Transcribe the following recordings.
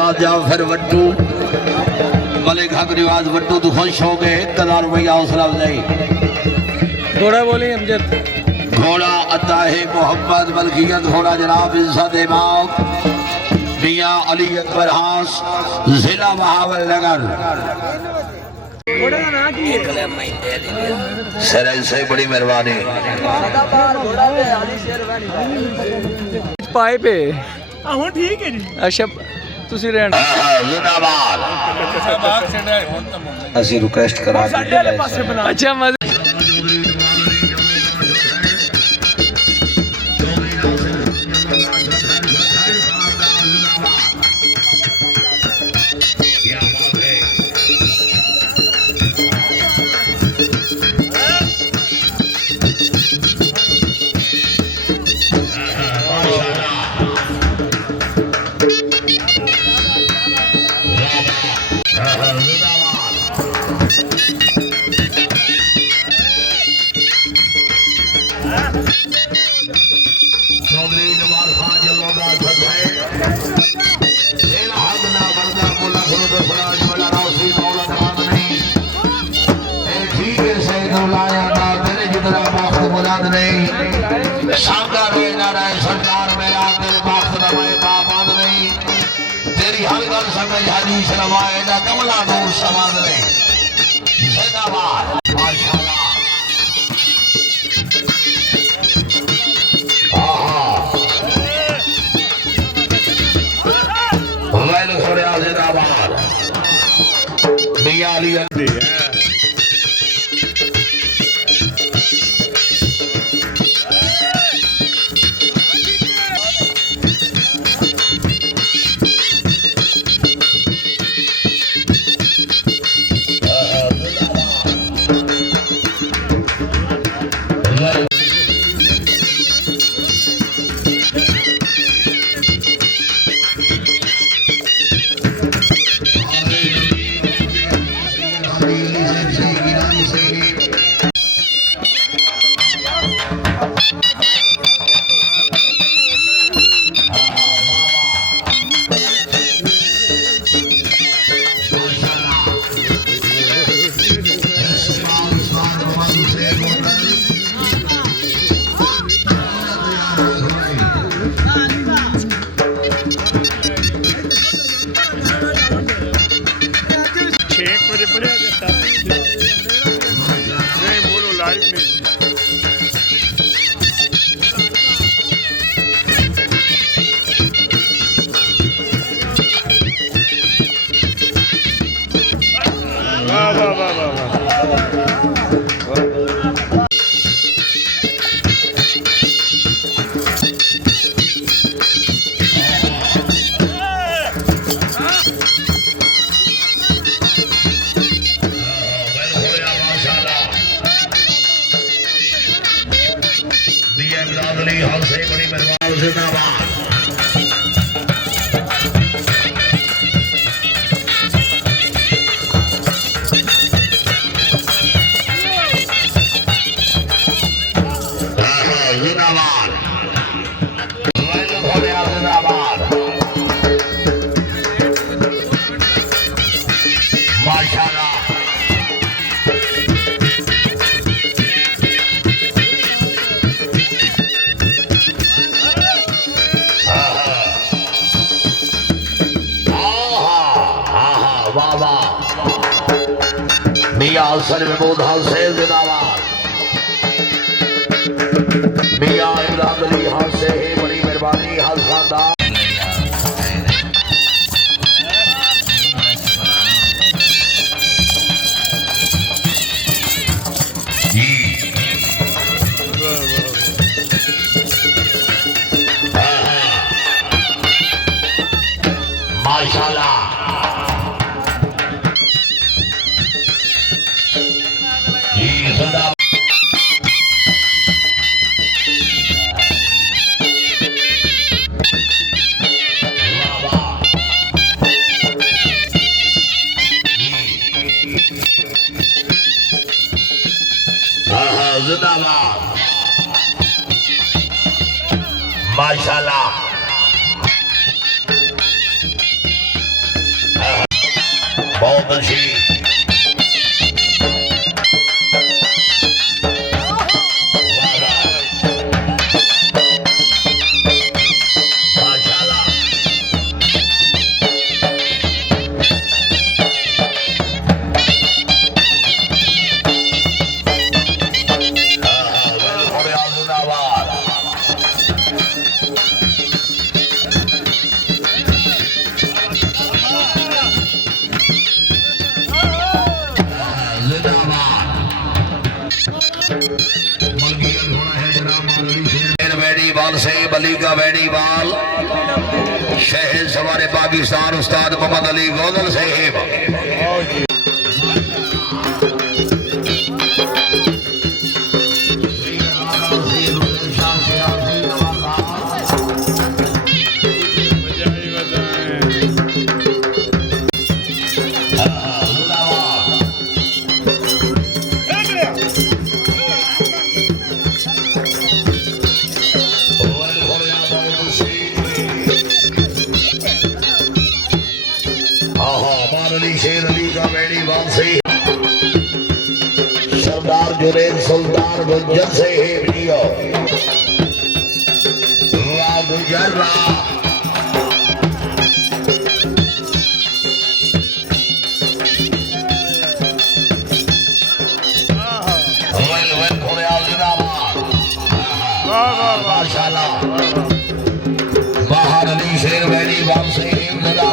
सरदार जाफर वट्टू मलिक हक रिवाज वट्टू तो खुश हो गए 1000 रुपया हौसला अफजाई। घोड़ा बोली अमजद। घोड़ा अता है मोहम्मद मलकियत घोड़ा जनाब इज्जत इमाम मियां अली अकबर हास जिला बहावलनगर। घोड़े का नाम की है? सर से बड़ी मेहरबानी। पाए पे ਹੁਣ ਠੀਕ ਹੈ ਜੀ। ਅੱਛਾ ਤੁਸੀਂ ਰਹਿਣ जिंदाबाद। ਅਸੀਂ ਰਿਕੁਐਸਟ ਕਰਾ ਦਿੱਤੀ। ਅੱਛਾ ਮਜ਼ੇ सरकार मेरा दिल बाखद मैं बाबाद नहीं तेरी हर गल समझ हदीस रवाए ना कमला नूर समाद नहीं। जिंदाबाद माशाल्लाह। वेल छोड़िया जिंदाबाद मियां अली सर महमूद हुसैन जिंदाबाद मियां इमरान अली हाथ से ही बड़ी मेहरबानी हाल खानदान। माशाल्लाह जिंदाबाद माशाल्लाह। बहुत अच्छी माशाल्लाह से बली का बैडी बाल शहर सवारे पाकिस्तान उस्ताद मोहम्मद अली गोदल साहिब शेर अली का बैडी बाल से सरदार जुनैद सुल्तान गुंजर से हेबलियो गुजर माशाल्लाह बाहर अली शेर बैडी बाल से हेबलियो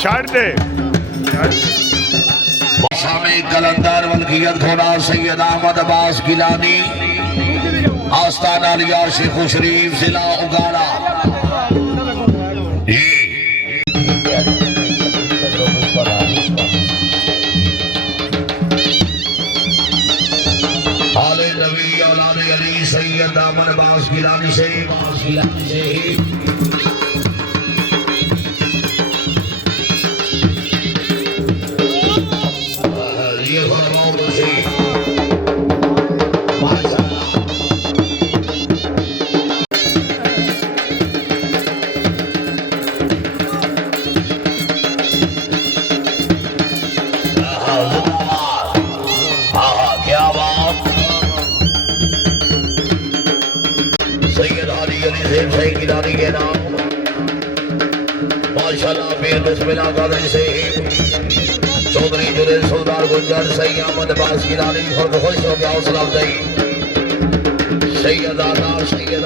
छाड़ दे कलंदर वल्कियत खोड़ा सैयद अहमद अब्बास गिलानी आस्ताना लिया शेख शरीफ जिला उगाड़ा आले नबी औलाद अली सैयद अहमद अब्बास गिलानी से के नाम माशाल्लाह फिर बिस्मिल्लाह कादरी से चौधरी जुनैद सुल्तान गुंजर सैयद अहमद अब्बास गिलानी खुश हो गया हौसला अफजाई सैयद आदार सैयद